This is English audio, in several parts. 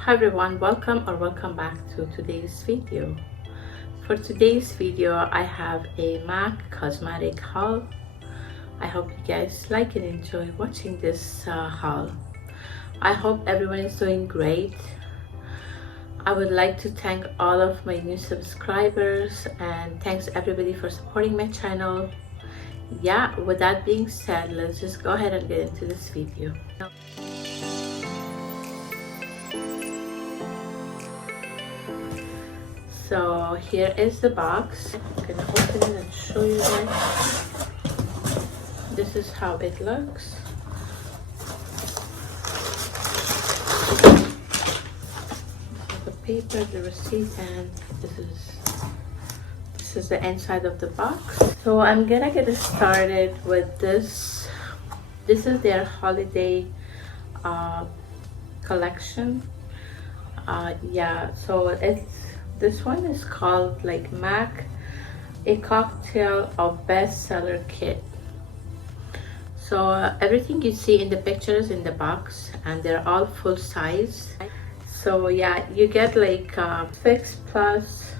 Hi everyone, welcome back to today's video. For today's video I have a MAC cosmetic haul. I hope you guys like and enjoy watching this haul. I hope everyone is doing great. I would like to thank all of my new subscribers and thanks everybody for supporting my channel. Yeah, with that being said, let's just go ahead and get into this video. So here is the box. I'm gonna open it and show you guys. This is how it looks. This is the paper, the receipt, and this is the inside of the box. So I'm gonna get started with this. This is their holiday collection. Yeah, so this one is called like MAC, a cocktail of bestseller kit. So everything you see in the pictures in the box, and they're all full size. So yeah, you get like Fix Plus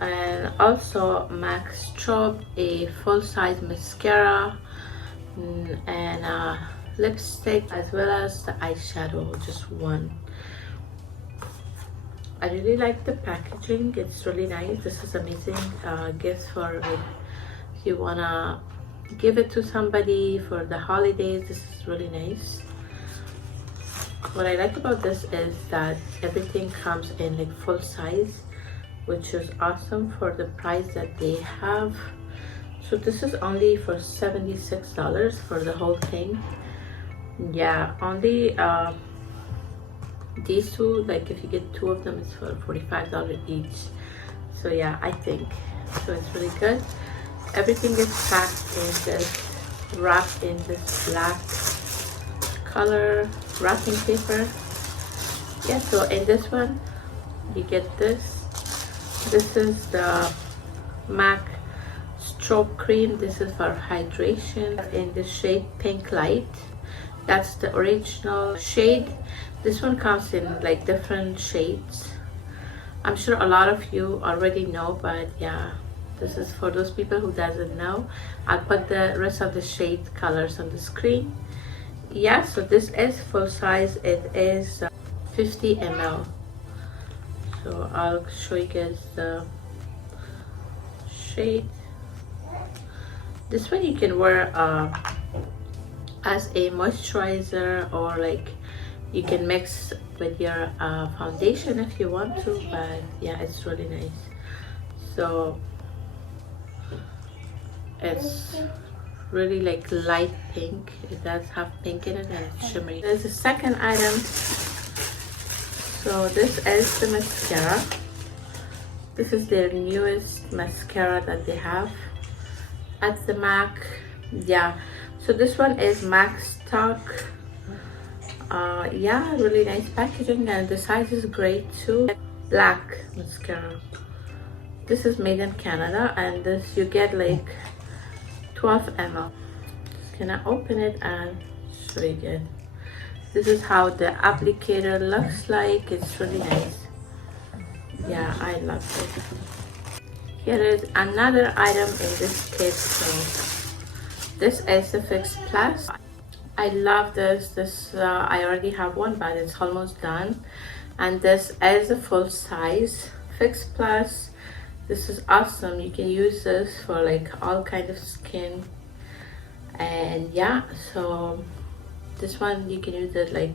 and also MACStack, a full size mascara and lipstick, as well as the eyeshadow, just one. I really like the packaging, it's really nice. This is amazing gift for like if you wanna give it to somebody for the holidays. This is really nice. What I like about this is that everything comes in like full size, which is awesome for the price that they have. So this is only for $76 for the whole thing. Yeah, only these two, like if you get two of them, it's for $45 each. So yeah, I think so. It's really good. Everything is packed in this, wrapped in this black color wrapping paper. Yeah, so in this one you get this. This is the MAC Strobe Cream. This is for hydration in the shade Pinklite. That's the original shade. This one comes in like different shades. I'm sure a lot of you already know, but yeah, this is for those people who doesn't know. I'll put the rest of the shade colors on the screen. Yeah, so this is full size. It is 50 ml. So I'll show you guys the shade. This one you can wear as a moisturizer, or like you can mix with your foundation if you want to, but yeah, it's really nice. So it's really like light pink. It does have pink in it and it's shimmery. There's a second item. So this is the mascara. This is their newest mascara that they have at the MAC. Yeah, so this one is MACStack. Yeah, really nice packaging, and the size is great too. Black mascara. This is made in Canada, and this you get like 12 ml. Just gonna open it and show you again. This is how the applicator looks like. It's really nice. Yeah, I love it. Here is another item in this kit. So this is the Fix Plus. I love this. I already have one, but it's almost done. And this is a full size Fix Plus. This is awesome. You can use this for like all kind of skin. And yeah, so this one you can use it like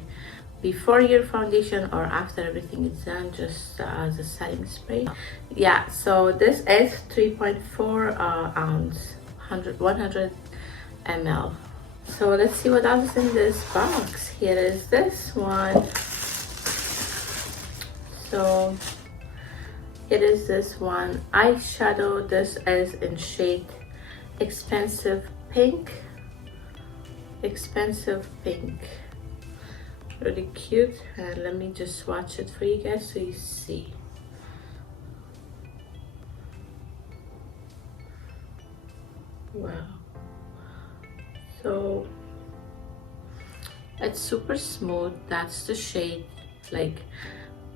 before your foundation or after everything is done, just as a setting spray. Yeah, so this is 3.4 ounce, 100 ml. So let's see what else is in this box. Here is this one. So it is this one eyeshadow. This is in shade Expensive Pink. Really cute. And let me just swatch it for you guys so you see. Wow. So it's super smooth. That's the shade. this like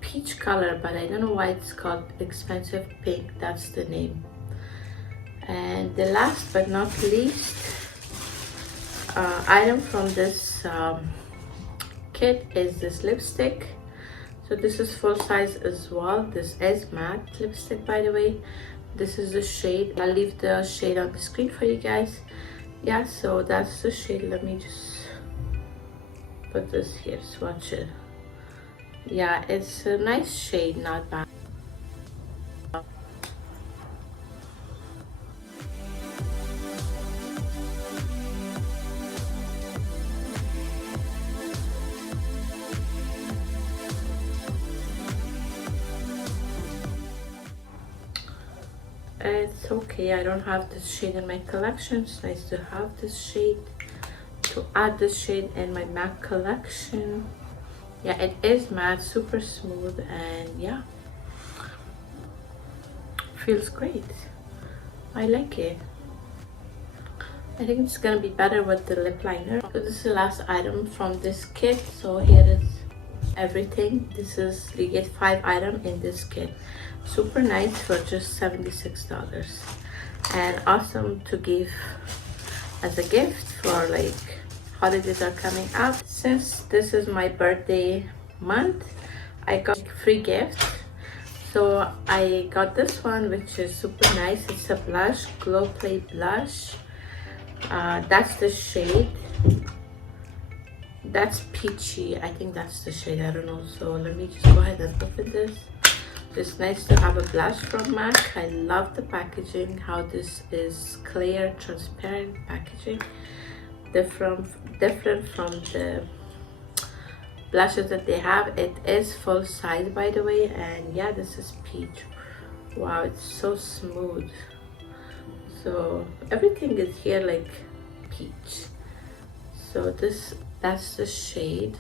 peach color, but I don't know why it's called Expensive Pink. That's the name. And the last but not least item from this kit is this lipstick. So this is full size as well. This is matte lipstick, by the way. This is the shade. I'll leave the shade on the screen for you guys. Yeah, so that's the shade. Let me just put this here, swatch it. Yeah, it's a nice shade, not bad. It's okay, I don't have this shade in my collection. It's nice to have this shade, to add this shade in my MAC collection. Yeah, it is matte, super smooth, and yeah, feels great. I like it. I think it's gonna be better with the lip liner. So this is the last item from this kit. So here is everything. This is, you get 5 items in this kit. Super nice for just $76, and awesome to give as a gift for like holidays are coming up. Since this is my birthday month, I got free gift. So I got this one, which is super nice. It's a blush, Glow Play blush. That's the shade. That's peachy. I think that's the shade. I don't know. So let me just go ahead and open this. It's nice to have a blush from MAC. I love the packaging, how this is clear, transparent packaging. Different from the blushes that they have. It is full size, by the way, and yeah, this is peach. Wow, it's so smooth. So everything is here like peach. So that's the shade.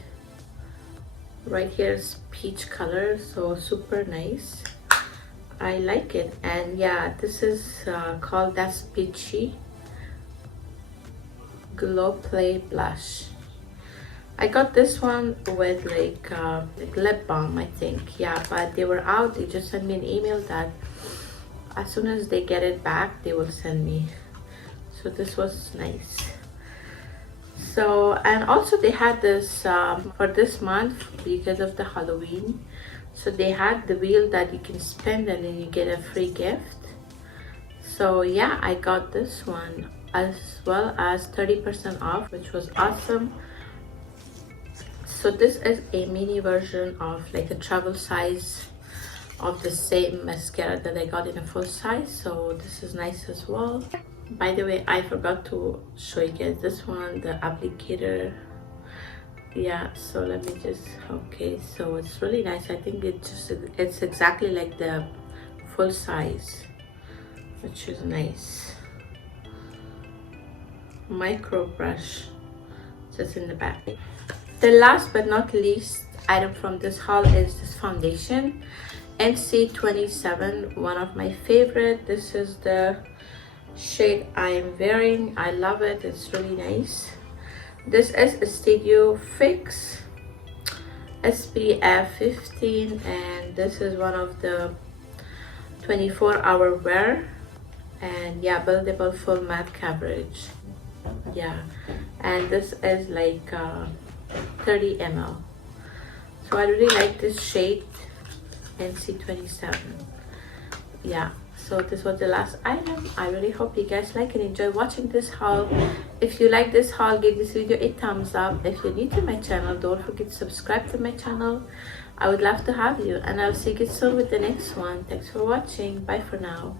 Right here is peach color, so super nice. I like it. And yeah, this is called That's Peachy Glow Play blush. I got this one with like lip balm, I think. Yeah, but they were out. They just sent me an email that as soon as they get it back, they will send me. So this was nice. So, and also they had this for this month because of the Halloween. So they had the wheel that you can spin and then you get a free gift. So yeah, I got this one as well as 30% off, which was awesome. So this is a mini version of like a travel size of the same mascara that I got in a full size. So this is nice as well. By the way, I forgot to show you guys this one, the applicator. Yeah, so let me just, okay, so it's really nice. I think it's exactly like the full size, which is nice. Micro brush just in the back. The last but not least item from this haul is this foundation, NC27, one of my favorite. This is the shade I am wearing. I love it. It's really nice. This is a Studio Fix SPF 15, and this is one of the 24-hour wear, and yeah, buildable full matte coverage. Yeah, and this is like 30 ml. So I really like this shade, NC27. Yeah, so this was the last item. I really hope you guys like and enjoy watching this haul. If you like this haul, give this video a thumbs up. If you're new to my channel, don't forget to subscribe to my channel. I would love to have you, and I'll see you soon with the next one. Thanks for watching. Bye for now.